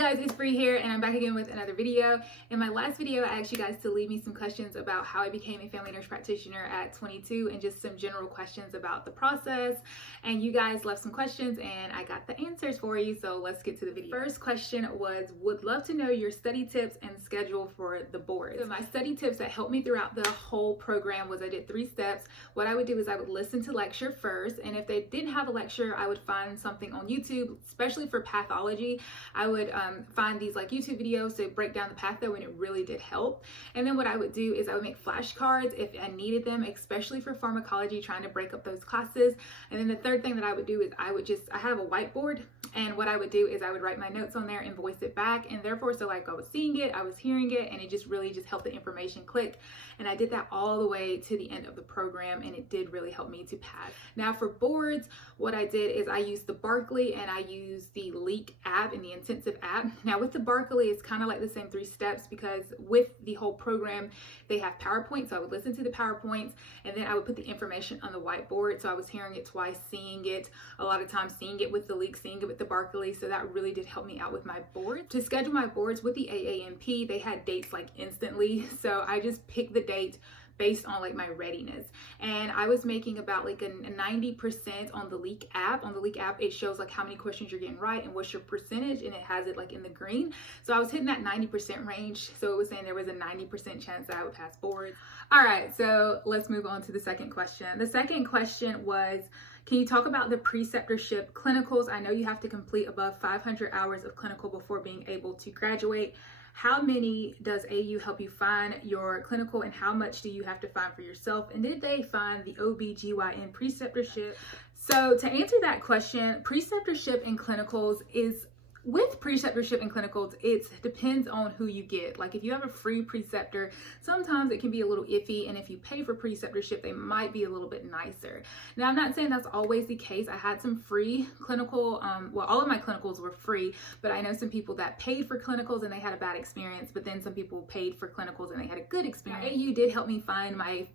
guys, it's Bree here, and I'm back again with another video. In my last video, I asked you guys to leave me some questions about how I became a family nurse practitioner at 22 and just some general questions about the process. And you guys left some questions and I got the answers for you, so let's get to the video. First question was, would love to know your study tips and schedule for the board. So my study tips that helped me throughout the whole program was I did 3 steps. What I would do is I would listen to lecture first, and if they didn't have a lecture, I would find something on YouTube, especially for pathology. I would find these like YouTube videos to break down the patho, and it really did help. And then what I would do is I would make flashcards if I needed them, especially for pharmacology, trying to break up those classes. And then the third thing that I would do is I have a whiteboard, and what I would do is I would write my notes on there and voice it back, and therefore so like I was seeing it, I was hearing it, and it just really just helped the information click. And I did that all the way to the end of the program, and it did really help me to pass. Now for boards, what I did is I used the Barkley and I used the Leak app and the intensive app. Now with the Barkley, it's kind of like the same 3 steps, because with the whole program, they have PowerPoint. So I would listen to the PowerPoints, and then I would put the information on the whiteboard. So I was hearing it twice, seeing it a lot of times, seeing it with the Leak, seeing it with the Barkley. So that really did help me out with my board. To schedule my boards with the AANP, they had dates like instantly. So I just picked the date based on like my readiness, and I was making about like a 90% on the Leak app. On the Leak app, it shows like how many questions you're getting right and what's your percentage, and it has it like in the green. So I was hitting that 90% range, so it was saying there was a 90% chance that I would pass boards. All right, so let's move on to the second question. The second question was, can you talk about the preceptorship clinicals? I know you have to complete above 500 hours of clinical before being able to graduate. How many does AU help you find your clinical, and how much do you have to find for yourself? And did they find the OBGYN preceptorship? So to answer that question, preceptorship and clinicals is, with preceptorship and clinicals, it depends on who you get. Like if you have a free preceptor, sometimes it can be a little iffy, and if you pay for preceptorship, they might be a little bit nicer. Now I'm not saying that's always the case. I had some free clinical, well, all of my clinicals were free, but I know some people that paid for clinicals and they had a bad experience, but then some people paid for clinicals and they had a good experience. AU did help me find my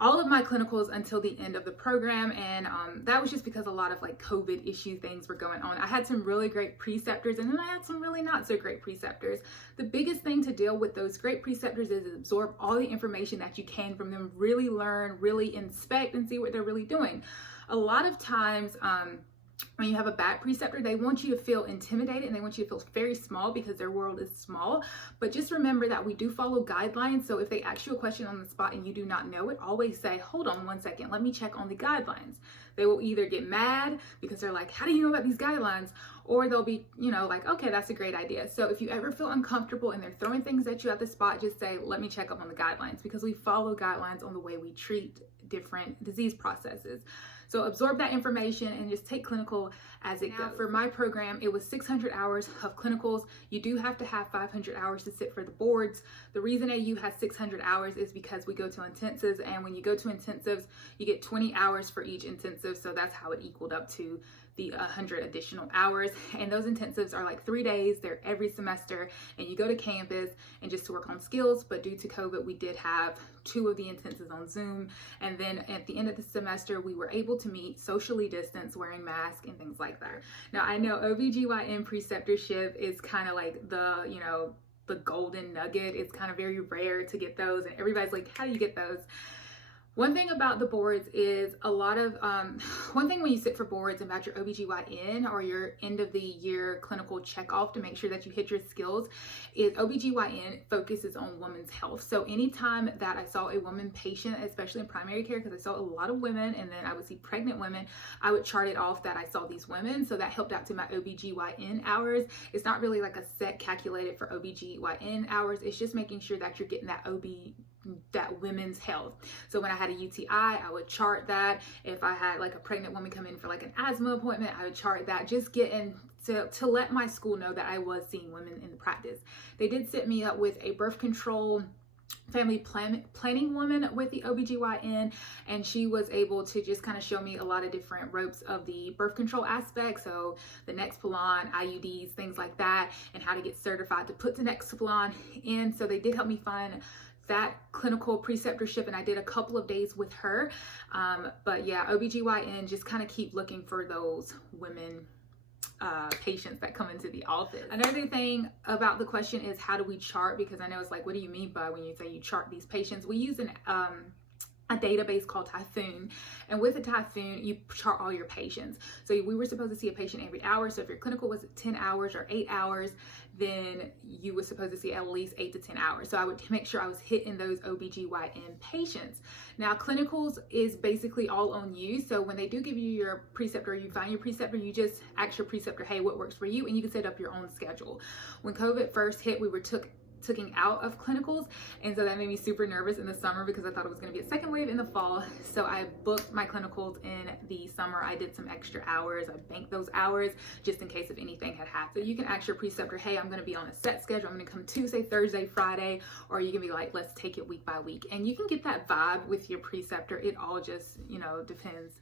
all of my clinicals until the end of the program, and that was just because a lot of like COVID issue things were going on. I had some really great preceptors, and then I had some really not so great preceptors. The biggest thing to deal with those great preceptors is absorb all the information that you can from them, really learn, really inspect, and see what they're really doing. A lot of times, when you have a bad preceptor, they want you to feel intimidated and they want you to feel very small because their world is small. But just remember that we do follow guidelines. So if they ask you a question on the spot and you do not know it, always say, hold on one second, let me check on the guidelines. They will either get mad because they're like, how do you know about these guidelines? Or they'll be, like, okay, that's a great idea. So if you ever feel uncomfortable and they're throwing things at you at the spot, just say, let me check up on the guidelines, because we follow guidelines on the way we treat different disease processes. So absorb that information and just take clinical as it goes. For my program, it was 600 hours of clinicals. You do have to have 500 hours to sit for the boards. The reason AU has 600 hours is because we go to intensives, and when you go to intensives, you get 20 hours for each intensive. So that's how it equaled up to the 100 additional hours. And those intensives are like 3 days. They're every semester, and you go to campus and just to work on skills. But due to COVID, we did have 2 of the intensives on Zoom. And then at the end of the semester, we were able to meet socially distanced, wearing masks and things like that. Now I know OBGYN preceptorship is kind of like the golden nugget. It's kind of very rare to get those, and everybody's like, how do you get those? One thing about the boards is a lot of, one thing when you sit for boards about your OBGYN or your end of the year clinical check off to make sure that you hit your skills, is OBGYN focuses on women's health. So anytime that I saw a woman patient, especially in primary care, because I saw a lot of women and then I would see pregnant women, I would chart it off that I saw these women. So that helped out to my OBGYN hours. It's not really like a set calculated for OBGYN hours. It's just making sure that you're getting that women's health. So when I had a UTI, I would chart that. If I had like a pregnant woman come in for like an asthma appointment, I would chart that. Just getting to let my school know that I was seeing women in the practice. They did set me up with a birth control family planning woman with the OBGYN, and she was able to just kind of show me a lot of different ropes of the birth control aspect. So the Nexplanon, IUDs, things like that, and how to get certified to put the Nexplanon in. So they did help me find that clinical preceptorship, and I did a couple of days with her. But yeah, OBGYN, just kind of keep looking for those women patients that come into the office. Another thing about the question is, how do we chart? Because I know it's like, what do you mean by when you say you chart these patients? We use a database called Typhoon, and with a Typhoon you chart all your patients. So we were supposed to see a patient every hour. So if your clinical was 10 hours or 8 hours, then you were supposed to see at least 8 to 10 hours. So I would make sure I was hitting those OBGYN patients. Now clinicals is basically all on you. So when they do give you your preceptor, you find your preceptor, you just ask your preceptor, hey, what works for you? And you can set up your own schedule. When COVID first hit, we were taking out of clinicals, and so that made me super nervous in the summer because I thought it was going to be a second wave in the fall. So I booked my clinicals in the summer. I did some extra hours. I banked those hours just in case if anything had happened. So you can ask your preceptor, hey, I'm going to be on a set schedule. I'm going to come Tuesday, Thursday, Friday, or you can be like, let's take it week by week. And you can get that vibe with your preceptor. It all just, depends.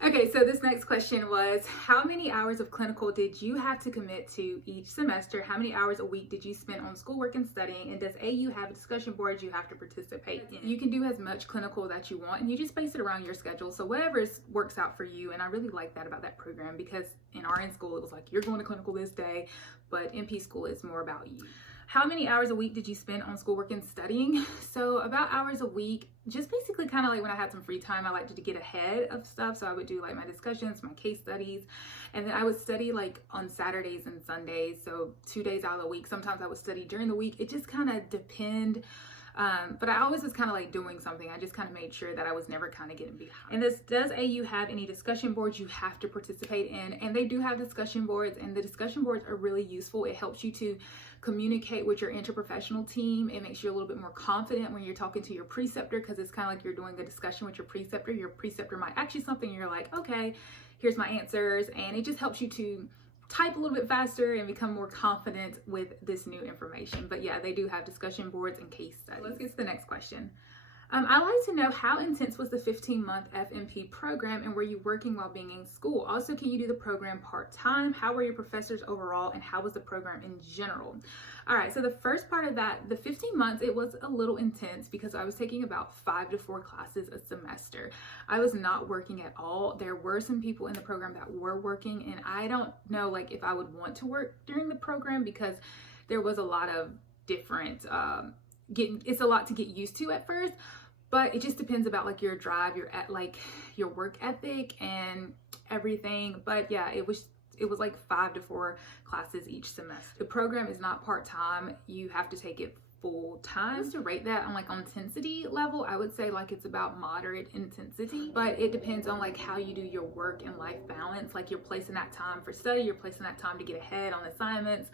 Okay, so this next question was, how many hours of clinical did you have to commit to each semester? How many hours a week did you spend on schoolwork and studying? And does AU have a discussion board you have to participate in? You can do as much clinical that you want, and you just base it around your schedule. So whatever works out for you. And I really like that about that program, because in RN school, it was like, you're going to clinical this day, but NP school is more about you. How many hours a week did you spend on schoolwork and studying? So about hours a week, just basically kind of like when I had some free time, I liked to get ahead of stuff. So I would do like my discussions, my case studies, and then I would study like on Saturdays and Sundays. So 2 days out of the week. Sometimes I would study during the week. It just kind of depended. But I always was kind of like doing something. I just kind of made sure that I was never kind of getting behind. And does AU have any discussion boards you have to participate in? And they do have discussion boards, and the discussion boards are really useful. It helps you to communicate with your interprofessional team. It makes you a little bit more confident when you're talking to your preceptor, because it's kind of like you're doing a discussion with your preceptor. Your preceptor might ask you something, and you're like, okay, here's my answers. And it just helps you to type a little bit faster and become more confident with this new information. But yeah, they do have discussion boards and case studies. Let's get to the next question. I'd like to know, how intense was the 15-month FNP program, and were you working while being in school? Also, can you do the program part-time? How were your professors overall, and how was the program in general? All right, so the first part of that, the 15 months, it was a little intense because I was taking about 5 to 4 classes a semester. I was not working at all. There were some people in the program that were working, and I don't know like if I would want to work during the program, because there was a lot of different it's a lot to get used to at first, but it just depends about like your drive, your work ethic and everything. But yeah, it was like 5 to 4 classes each semester. The program is not part-time. You have to take it full time. Just to rate that on like intensity level, I would say like it's about moderate intensity, but it depends on like how you do your work and life balance. Like you're placing that time for study, you're placing that time to get ahead on assignments,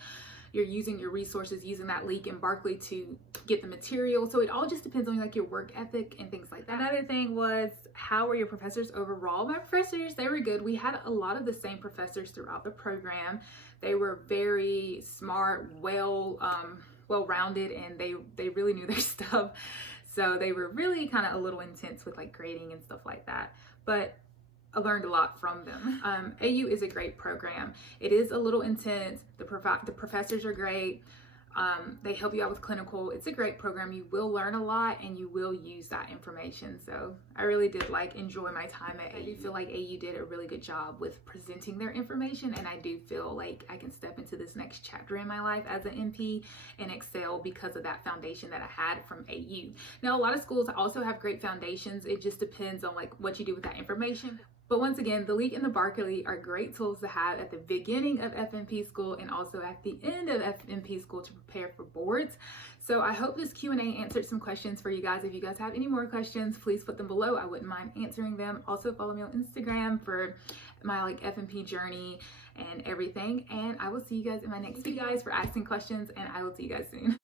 you're using your resources, using that leak in Berkeley to get the material. So it all just depends on like your work ethic and things like that. Another thing was, how were your professors overall? My professors, they were good. We had a lot of the same professors throughout the program. They were very smart, well-rounded, and they really knew their stuff. So they were really kind of a little intense with like grading and stuff like that. But I learned a lot from them. AU is a great program. It is a little intense. The professors are great. They help you out with clinical. It's a great program. You will learn a lot and you will use that information. So I really did like enjoy my time at AU. I do feel like AU did a really good job with presenting their information, and I do feel like I can step into this next chapter in my life as an NP and excel because of that foundation that I had from AU. Now, a lot of schools also have great foundations. It just depends on like what you do with that information. But once again, the Leak and the Berkeley are great tools to have at the beginning of FNP school and also at the end of FNP school to prepare for boards. So I hope this Q&A answered some questions for you guys. If you guys have any more questions, please put them below. I wouldn't mind answering them. Also follow me on Instagram for my like FNP journey and everything. And I will see you guys in my next video. Thank you guys for asking questions, and I will see you guys soon.